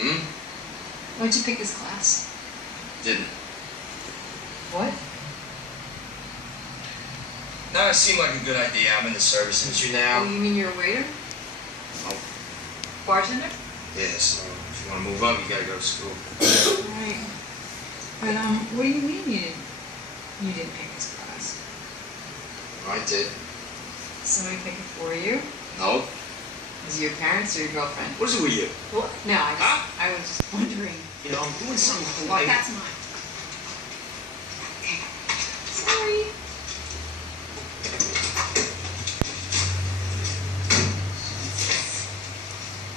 Hmm? Why'd you pick this class? Didn't. What? No, it seemed like a good idea. I'm in the service industry now. Oh, you mean you're a waiter? Oh, Bartender? yeah, so if you want to move up, you gotta go to school. Right. But, what do you mean you didn't pick this class? I did. Somebody pick it for you? No. Was it your parents or your girlfriend? What is it with you? What? No, Huh? I was just wondering. You know, I'm doing something for Well, life. that's mine.